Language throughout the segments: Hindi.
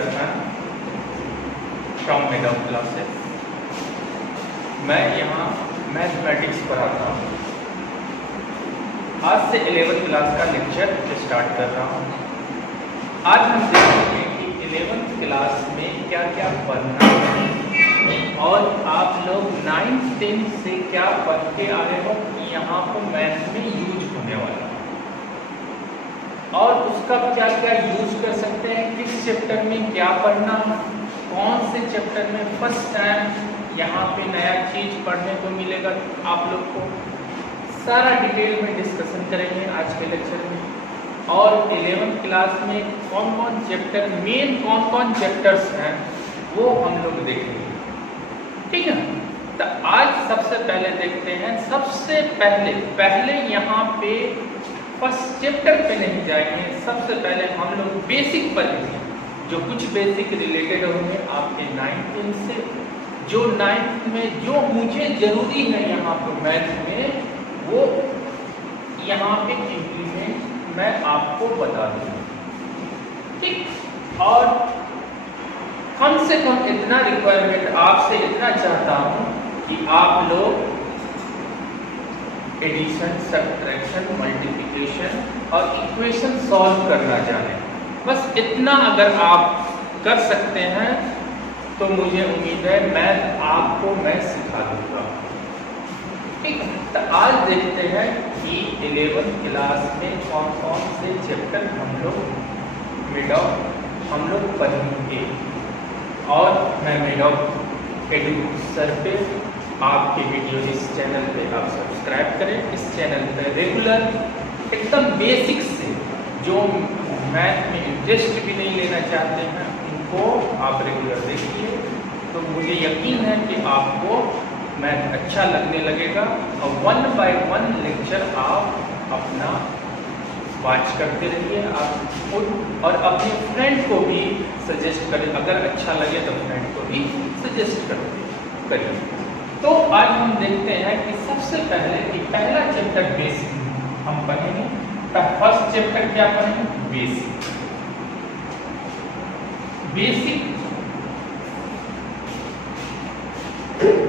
Batsman from Maddock classes. मैं यहाँ मैथमेटिक्स पढ़ाता हूँ। आज से 11th क्लास का लेक्चर स्टार्ट कर रहा हूँ। आज हम देखेंगे कि 11th क्लास में क्या क्या पढ़ना है और आप लोग 9th 10th से क्या पढ़ के आ रहे हो कि यहाँ पर मैथ में यूज होने वाला है और उसका क्या क्या यूज कर सकते हैं, किस चैप्टर में क्या पढ़ना है, कौन से चैप्टर में फर्स्ट टाइम यहाँ पे नया चीज पढ़ने को मिलेगा आप लोग को, सारा डिटेल में डिस्कशन करेंगे आज के लेक्चर में। और 11th क्लास में कौन कौन चैप्टर, मेन कौन कौन चैप्टर्स हैं वो हम लोग देखेंगे, ठीक है। तो आज सबसे पहले देखते हैं, सबसे पहले यहाँ पे फर्स्ट चैप्टर पे नहीं जाएंगे, सबसे पहले हम लोग बेसिक पढ़ेंगे, जो कुछ बेसिक रिलेटेड होंगे आपके 9th 10th से, जो 9th में जो मुझे जरूरी है यहाँ पर मैथ में वो यहाँ पे इम्प्लीमेंट मैं आपको बता दूंगा, ठीक। और कम से कम इतना रिक्वायरमेंट आपसे इतना चाहता हूँ कि आप लोग एडिशन, सब्ट्रैक्शन, मल्टीप्लिकेशन और इक्वेशन सॉल्व करना जाने। बस इतना अगर आप कर सकते हैं तो मुझे उम्मीद है मैं सिखा दूंगा, ठीक। तो आज देखते हैं कि 11th क्लास में कौन कौन से चैप्टर हम लोग पढ़ेंगे। और मैं मेडॉक एडू सर पे आपके वीडियो इस चैनल पे आप सब्सक्राइब करें। इस चैनल पे रेगुलर एकदम बेसिक से जो मैथ में इंटरेस्ट भी नहीं लेना चाहते हैं उनको आप रेगुलर देखिए, तो मुझे यकीन है कि आपको मैथ अच्छा लगने लगेगा और 1 by 1 लेक्चर आप अपना वॉच करते रहिए आप खुद, और अपने फ्रेंड को भी सजेस्ट करें, अगर अच्छा लगे तो फ्रेंड को भी सजेस्ट करिए। तो आज हम देखते हैं कि सबसे पहले कि पहला चैप्टर बेसिक हम पढ़ेंगे। फर्स्ट चैप्टर क्या पढ़ेंगे? बेसिक।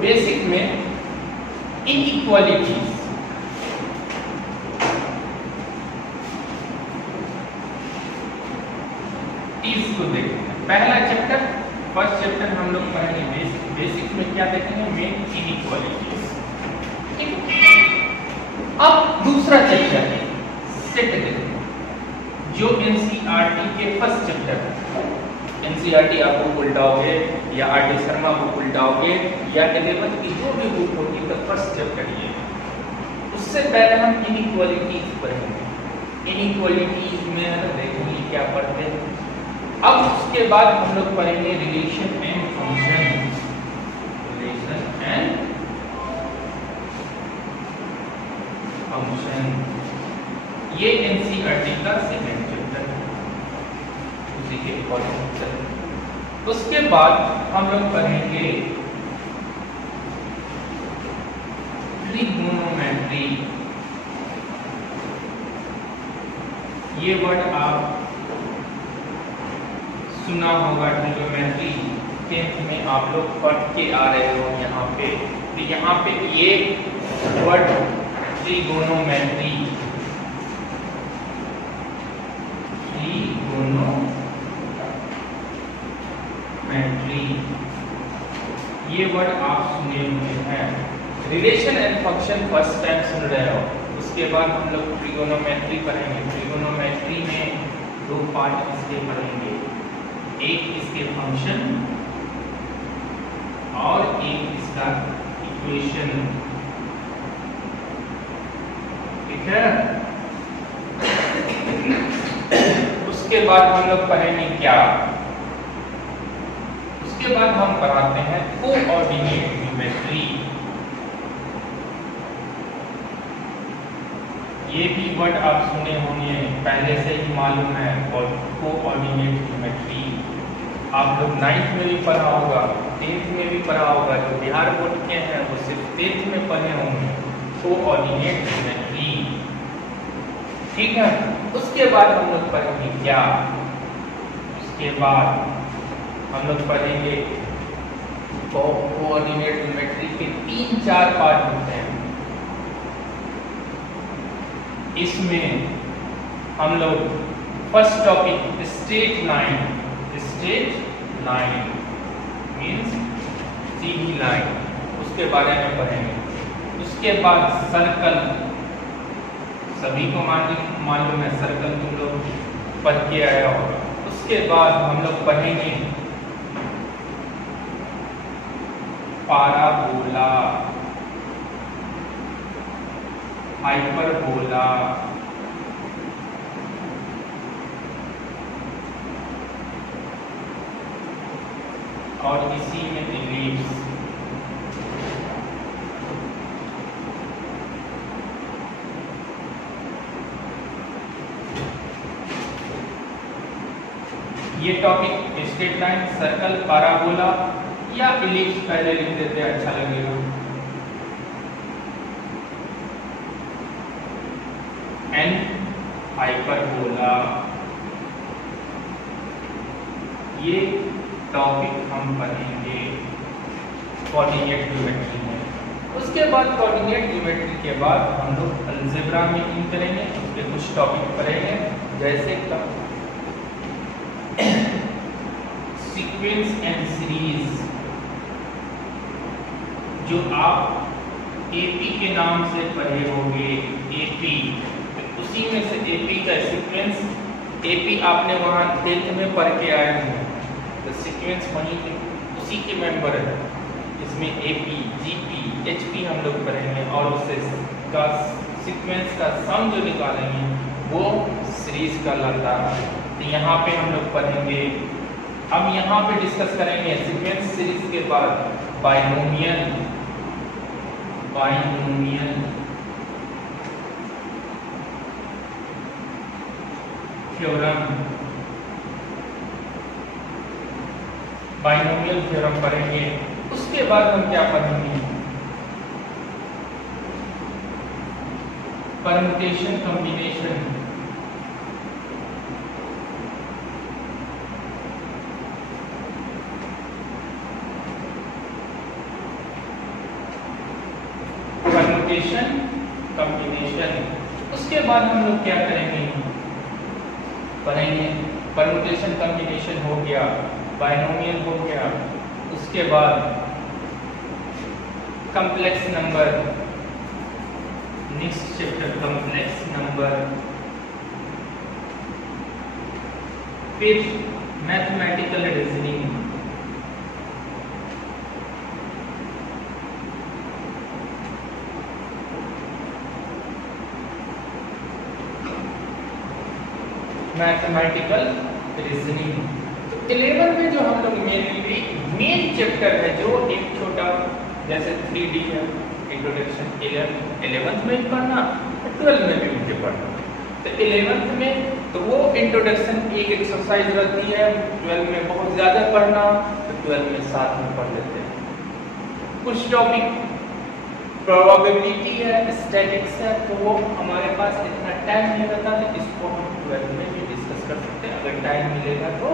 बेसिक में इनइक्वालिटीज, इसको देखते हैं। पहला चैप्टर, फर्स्ट चैप्टर हम लोग पढ़ेंगे बेसिक। बेसिक में क्या देखेंगे? मेन इनइक्वालिटीज, ठीक। अब दूसरा चैप्टर सेट देखेंगे, जो एनसीईआरटी के फर्स्ट चैप्टर है। एनसीईआरटी आप बुक उल्टाओगे या आर.डी. शर्मा बुक उल्टाओगे या 11th की जो भी बुक होगी तो फर्स्ट चैप्टर ये है। उससे पहले हम इनइक्वालिटीज पढ़ेंगे। इनइक्वालिटीज में देखेंगे क्या पढ़ते हैं। अब उसके बाद हम लोग पढ़ेंगे relation and function. Relation and function, ये एनसीईआरटी का सेकंड चैप्टर है, उसी के अकॉर्डिंग। उसके बाद हम लोग पढ़ेंगे ट्रिगोनोमेट्री। ये वर्ड आप सुना होगा, ट्रिगोनोमेट्री 10th में आप लोग पढ़ के आ रहे हो यहाँ पे। तो यहाँ पे ये वर्ड ट्रिगोनोमेट्री, ये वर्ड आप सुने हुए हैं। Relation and function first time सुन रहे हो। उसके बाद हम लोग ट्रिगोनोमेट्री पढ़ेंगे। ट्रिगोनोमेट्री में 2 पार्ट इसके पढ़ेंगे, एक इसके फंक्शन और एक इसका इक्वेशन, ठीक है। उसके बाद हम लोग पढ़ेंगे क्या? उसके बाद हम पढ़ाते हैं कोऑर्डिनेट ज्योमेट्री। ये भी वर्ड आप सुने होंगे, पहले से ही मालूम है। और कोऑर्डिनेट ज्योमेट्री आप लोग 9th में भी पढ़ा होगा, 10th में भी पढ़ा होगा। जो बिहार बोर्ड के हैं वो सिर्फ 10th में पढ़े होंगे कोऑर्डिनेट ज्योमेट्री, ठीक है। उसके बाद हम लोग पढ़ेंगे क्या? उसके बाद हम लोग पढ़ेंगे कोऑर्डिनेट ज्योमेट्री के 3-4 पार्ट होते हैं। इसमें हम लोग first topic straight line means सीधी लाइन, उसके बारे में पढ़ेंगे। उसके बाद सर्कल, सभी को मालूम है सर्कल, तुम लोग पढ़ के आया होगा। उसके बाद हम लोग पढ़ेंगे पाराबोला, हाइपरबोला, और इसी में इलिप्स। ये topic straight line, circle, parabola या इलिप्स पहले लिख देते हैं, अच्छा लगेगा। एंड हाइपरबोला, ये टॉपिक हम पढ़ेंगे कोऑर्डिनेट ज्योमेट्री में। उसके बाद कोऑर्डिनेट ज्योमेट्री के बाद हम लोग अलजेब्रा में इन करेंगे, उसके कुछ टॉपिक पढ़ेंगे जैसे सीक्वेंस एंड सीरीज, जो आप एपी के नाम से पढ़े होंगे। एपी, उसी में से एपी का सीक्वेंस, एपी आपने वहां 10th में पढ़ के आए हैं, तो सीक्वेंस वहीं के उसी के मेंबर है। इसमें एपी, जीपी, एचपी हम लोग पढ़ेंगे और उससे का सीक्वेंस का सम जो निकालेंगे वो सीरीज का लाता है। तो यहाँ पे हम लोग पढ़ेंगे, अब यहाँ पे डिस्कस करेंगे सीक्वेंस सीरीज के बाद बाइनोमियल थ्योरम, बाइनोमियल थ्योरम पढ़ेंगे। उसके बाद हम क्या पढ़ेंगे, परम्यूटेशन कॉम्बिनेशन, कॉम्बिनेशन। उसके बाद हम लोग क्या करेंगे, पढ़ेंगे परम्यूटेशन कॉम्बिनेशन हो गया, बाइनोमियल हो गया। उसके बाद complex number, next chapter complex number. फिर मैथमेटिकल रीजनिंग, मैथमेटिकल रीजनिंग। 11 में जो हम लोग मेन चैप्टर है, जो एक छोटा जैसे 3D है, इंट्रोडक्शन 11th में भी पढ़ना, 12 में भी मुझे पढ़ना। तो 11th में तो वो इंट्रोडक्शन एक एक्सरसाइज रहती है, 12 में बहुत ज़्यादा पढ़ना, तो 12 में साथ में पढ़ लेते हैं। कुछ टॉपिक प्रोबेबिलिटी है, स्टैटिक्स है, तो वो हमारे पास इतना टाइम नहीं रहता, तो इसको हम 12 में भी डिस्कस कर सकते हैं। अगर टाइम मिलेगा तो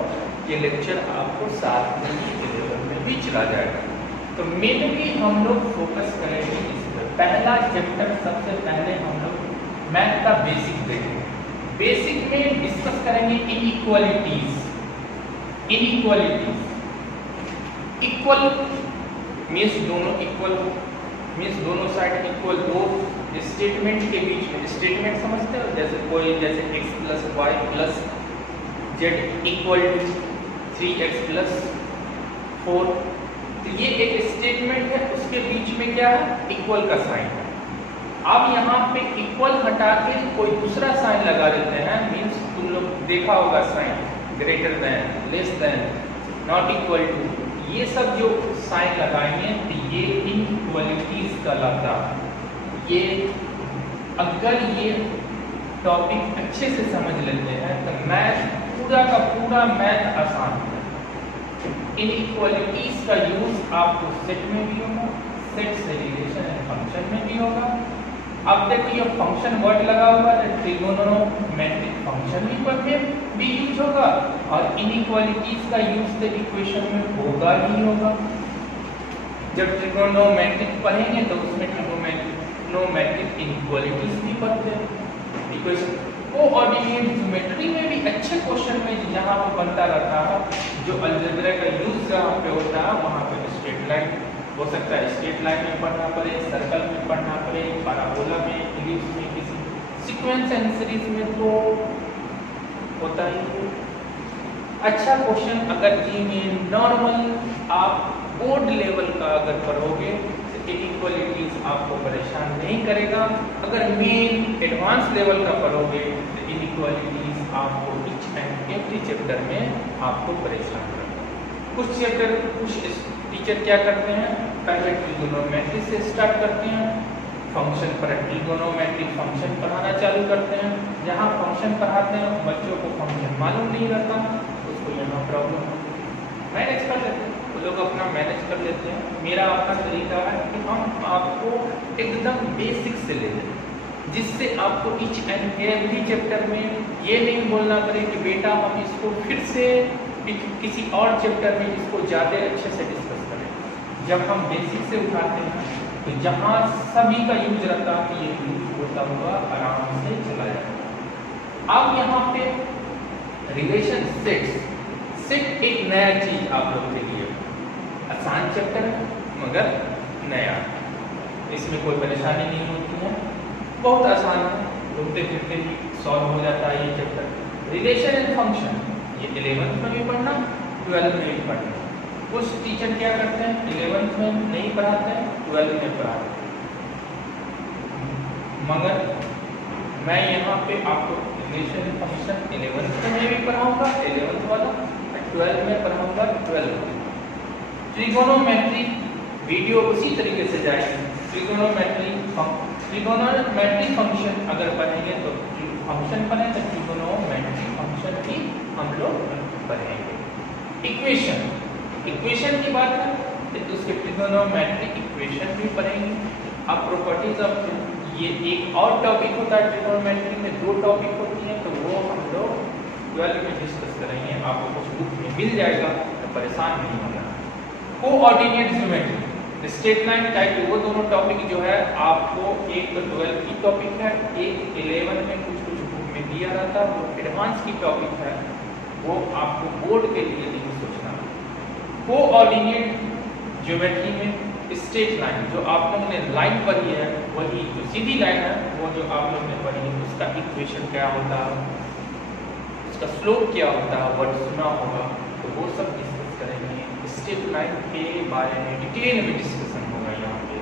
ये लेक्चर आपको साथ में ही 11 में भी चला जाएगा। तो मेनली हम लोग फोकस करेंगे इस पर। पहला चैप्टर सबसे पहले हम लोग मैथ का बेसिक देखेंगे। बेसिक में डिस्कस करेंगे इनइक्वालिटीज। इक्वल मीन्स दोनों इक्वल हो, मीन्स दोनों साइड इक्वल, दो स्टेटमेंट के बीच में, स्टेटमेंट समझते हो, जैसे कोई जैसे x plus y plus z equal to 3x plus 4, तो ये एक स्टेटमेंट है, उसके बीच में क्या है, इक्वल का साइन है। अब यहाँ पे इक्वल हटा के कोई दूसरा साइन लगा देते हैं, मीन्स तुम लोग देखा होगा sign greater than, less than, not equal to, ये सब जो साइन लगाएंगे तो ये इनइक्वालिटीज कहलाता है। ये अगर ये टॉपिक अच्छे से समझ लेते हैं तो मैथ पूरा का पूरा मैथ आसान है। इनइक्वालिटीज का यूज आपको सेट में भी होगा, सेट से रिलेशन एंड फंक्शन में भी होगा। अब देखिए फंक्शन वर्ड लगा हुआ है, ट्रिगोनोमेट्रिक फंक्शन भी पढ़ते हैं भी यूज होगा और इनइक्वालिटीज का यूज तो इक्वेशन में होगा ही होगा। जब ट्रिगोनोमेट्रिक पढ़ेंगे तो उसमें ट्रिगोनोमेट्रिक इनइक्वालिटीज भी पढ़ते हैं। इक्वेशन कोऑर्डिनेट ज्योमेट्री में भी अच्छे क्वेश्चन में जहाँ पे बनता रहता है, जो अलजेब्रा का यूज जहाँ पे होता है वहाँ पे स्ट्रेट लाइन हो सकता है, स्ट्रेट लाइन में पढ़ना पड़े, सर्कल में पढ़ना पड़े, पैराबोला में, इलिप्स में, किसी सीक्वेंस एंड सीरीज में तो होता ही। अच्छा क्वेश्चन अगर जी में नॉर्मल आप बोर्ड लेवल का अगर पढ़ोगे तो इनइक्वालिटीज आपको परेशान नहीं करेगा। अगर मेन एडवांस लेवल का पढ़ोगे तो इनइक्वालिटीज आपको ईच एंड एवरी चैप्टर में आपको परेशान करेगा। कुछ चैप्टर कुछ टीचर क्या करते हैं, पहले ट्रिगोनोमेट्री से स्टार्ट करते हैं, फंक्शन पर ट्रिगोनोमेट्रिक फंक्शन पढ़ाना चालू करते हैं। जहाँ फंक्शन पढ़ाते हैं बच्चों को फंक्शन मालूम नहीं रहता, उसको यहाँ प्रॉब्लम मैनेज कर लेते हैं, वो लोग अपना मैनेज कर लेते हैं। मेरा अपना तरीका है कि हम आपको एकदम बेसिक से ले लें, जिससे आपको ईच एंड एवरी चैप्टर में ये नहीं बोलना पड़े कि बेटा हम इसको फिर से किसी और चैप्टर में इसको ज़्यादा अच्छे से डिस्कस करें। जब हम बेसिक से उठाते हैं तो जहाँ सभी का यूज रहता है ये यूज होता हुआ आराम से चला जाता है। अब यहाँ पे रिलेशन सेट एक नया चीज आप लोग के लिए, आसान चैप्टर है मगर नया, इसमें कोई परेशानी नहीं होती है, बहुत आसान है, घूमते फिरते ही सॉल्व हो जाता है ये चैप्टर। रिलेशन एंड फंक्शन ये 11th में भी पढ़ना, 12th में भी पढ़ना। कुछ टीचर क्या करते हैं 11th में नहीं पढ़ाते हैं, 12th में पढ़ाते हैं, मगर मैं यहाँ पे आपको रिलेशन एंड फंक्शन 11th में भी पढ़ाऊंगा 11th वाला, 12th में पढ़ाऊंगा 12th। ट्रिगोनोमेट्री वीडियो उसी तरीके से जाएगी। ट्रिगोनोमेट्री फंक्शन अगर पढ़ेंगे तो फंक्शन पढ़ें तो ट्रिगोनोमेट्री फंक्शन भी हम लोग पढ़ेंगे। इक्वेशन की बात है तो उसके ट्रिगोनोमेट्रिक इक्वेशन भी पढ़ेंगे। अब प्रॉपर्टीज ऑफ ये एक और टॉपिक होता है ट्रिगोनोमेट्री में, 2 टॉपिक होती हैं, तो वो हम लोग 12 में डिस्कस करेंगे। आपको कुछ बुक में मिल जाएगा तो परेशान नहीं होना। Coordinate geometry, straight line type, वो दोनों टॉपिक जो है आपको एक तो 12 की टॉपिक है, एक 11 में कुछ बुक में दिया रहता है, वो एडवांस की टॉपिक है, वो आपको बोर्ड के लिए नहीं सोचना। कोऑर्डिनेट ज्योमेट्री में स्ट्रेट लाइन जो आप लोगों ने लाइन पढ़ी है, वही जो सीधी लाइन है वो जो आप लोग ने पढ़ी है, उसका इक्वेशन क्या होता है, उसका स्लोप क्या होता है, वर्ड सुना होगा, तो वो सब डिस्कस करेंगे। स्ट्रेट लाइन के बारे में डिटेल में डिस्कशन होगा। यहाँ पे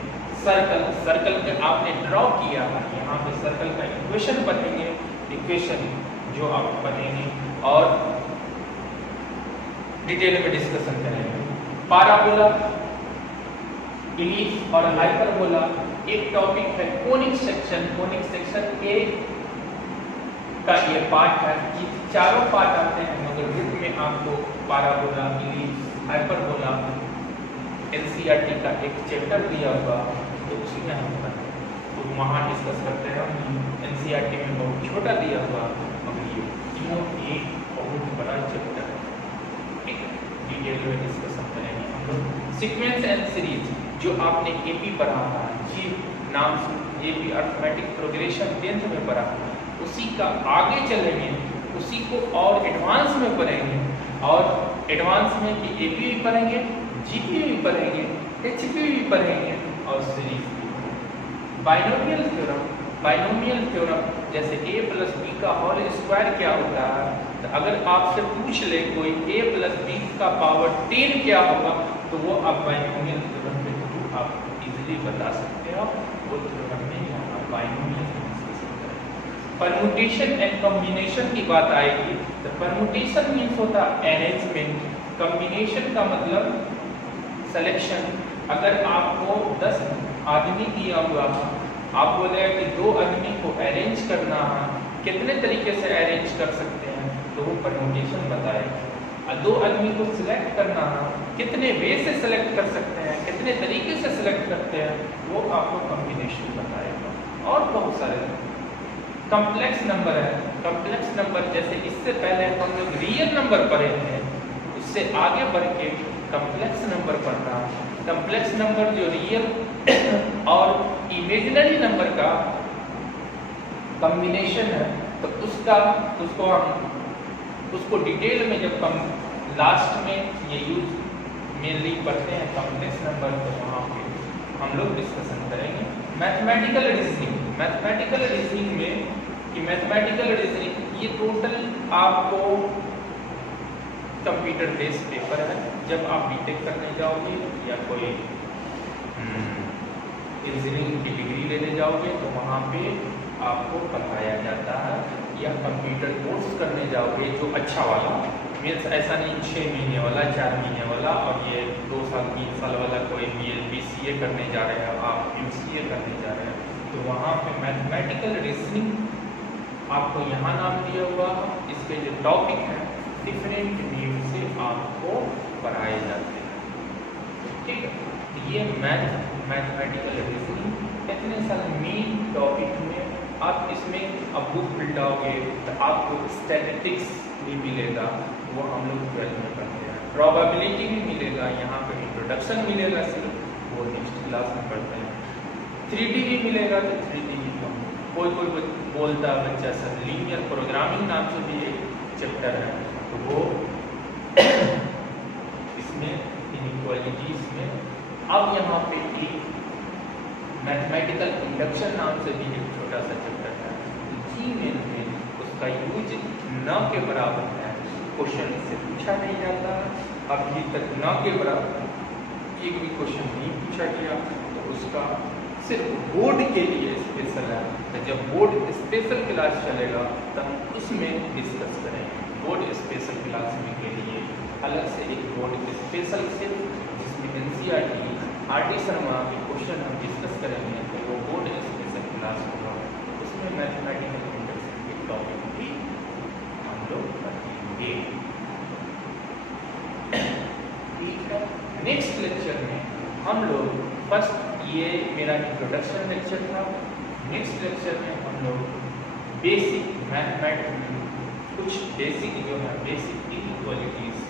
सर्कल के आपने ड्रॉ किया है, यहाँ पे सर्कल का इक्वेशन पढ़ेंगे, इक्वेशन जो आप पढ़ेंगे और डिटेल में डिस्कशन करेंगे। पैराबोला, इलिप्स और हाइपरबोला एक टॉपिक है। कोनिक सेक्शन के का ये पार्ट है, ये चारों पार्ट आते हैं, मगर बुक में आपको पैराबोला, इलिप्स, हाइपरबोला एनसीईआरटी का एक चैप्टर दिया हुआ तो उसी में हम तो वहाँ डिस्कस करते हैं। एनसीईआरटी में बहुत छोटा दिया हुआ, मगर ये तीनों एक बहुत बड़ा चैप्टर है, एक डिटेल में डिस्कशन करेंगे हम लोग। सीक्वेंस एंड सीरीज जो आपने एपी पढ़ा था, जी नाम से एपी अर्थमेटिक प्रोग्रेशन 10th में पढ़ा, उसी का आगे चलेंगे, उसी को और एडवांस में पढ़ेंगे, और एडवांस में एपी भी पढ़ेंगे, जीपी भी पढ़ेंगे, एचपी भी पढ़ेंगे और सीरीज भी। बाइनोमियल थ्योरम जैसे a + b का होल स्क्वायर क्या होता है, तो अगर आपसे पूछ ले कोई a + b का पावर 10 क्या होगा, तो वो आप बाइनोमियल थ्योरम के थ्रू आप इजीली बता सकते हो। वो थ्योरम में यहाँ बाइनोमियल परम्यूटेशन एंड कॉम्बिनेशन की बात आएगी, तो परम्यूटेशन मीन्स होता है अरेंजमेंट, कॉम्बिनेशन का मतलब सिलेक्शन। अगर आपको 10 आदमी दिया हुआ है, आप बोले कि 2 आदमी को अरेंज करना है, कितने तरीके से अरेंज कर सकते हैं, तो वो परम्यूटेशन बताएगा। 2 आदमी को सिलेक्ट करना है, कितने वे से सिलेक्ट कर सकते हैं, कितने तरीके से सिलेक्ट करते हैं, वो आपको कॉम्बिनेशन बताएगा। और बहुत सारे कॉम्प्लेक्स नंबर है, कॉम्प्लेक्स नंबर जैसे इससे पहले हम लोग रियल नंबर पढ़े थे, उससे आगे बढ़ के कॉम्प्लेक्स नंबर पढ़ना। कॉम्प्लेक्स नंबर जो रियल और इमेजिनरी नंबर का कॉम्बिनेशन है, तो उसको डिटेल में जब हम लास्ट में ये यूज मेनली पढ़ते हैं कॉम्प्लेक्स नंबर, तो वहाँ पे हम लोग डिस्कशन करेंगे। मैथमेटिकल रीजनिंग, मैथमेटिकल रीजनिंग में मैथमेटिकल रीजनिंग ये टोटल आपको कंप्यूटर बेस्ड पेपर है। जब आप बीटेक करने जाओगे या कोई रीजनिंग की डिग्री लेने जाओगे तो वहाँ पे आपको पढ़ाया जाता है, या कंप्यूटर कोर्स करने जाओगे जो अच्छा वाला, मीन्स ऐसा नहीं 6 महीने वाला, 4 महीने वाला और ये 2 साल 3 साल वाला, कोई BCA करने जा रहे हैं आप, MCA करने जा रहे हैं, तो वहाँ पे मैथमेटिकल रीजनिंग आपको यहाँ नाम दिया हुआ, इसके जो टॉपिक हैं डिफरेंट नीड से आपको पढ़ाए जाते हैं। ठीक है, ये मैथमेटिकल रीजनिंग इतने सारे मेन टॉपिक में आप इसमें अब बुक मिलाओगे तो आपको स्टैटिस्टिक्स भी मिलेगा, वो हम लोग 12th में पढ़ते हैं। प्रोबेबिलिटी भी मिलेगा, यहाँ पे इंट्रोडक्शन मिलेगा सिर्फ, वो नेक्स्ट क्लास में पढ़ते हैं। 3D भी मिलेगा, तो 3D भी कोई बोलता बच्चा सर लीनियर प्रोग्रामिंग नाम से भी एक चैप्टर है, तो वो इसमें इनइक्वालिटीज में। अब यहाँ पे एक मैथमेटिकल इंडक्शन नाम से भी एक छोटा सा चैप्टर है, जी में उसका यूज न के बराबर है, क्वेश्चन से पूछा नहीं जाता अभी तक, न के बराबर एक भी क्वेश्चन नहीं पूछा गया, तो उसका सिर्फ बोर्ड के लिए स्पेशल है। तो जब बोर्ड स्पेशल क्लास चलेगा तब उसमें डिस्कस करेंगे। बोर्ड स्पेशल क्लास में के लिए अलग से एक बोर्ड स्पेशल सिर्फ, जिसमें NCERT RD शर्मा के क्वेश्चन हम डिस्कस करेंगे, तो वो बोर्ड स्पेशल क्लास होगा, उसमें मैथमेटिकल इंडक्शन के टॉपिक भी हम लोग पढ़ेंगे। ठीक है, नेक्स्ट लेक्चर में हम लोग फर्स्ट, ये मेरा इंट्रोडक्शन लेक्चर था, नेक्स्ट लेक्चर में हम लोग बेसिक मैथमेटिक्स, कुछ बेसिक जो है बेसिक इनइक्वालिटीज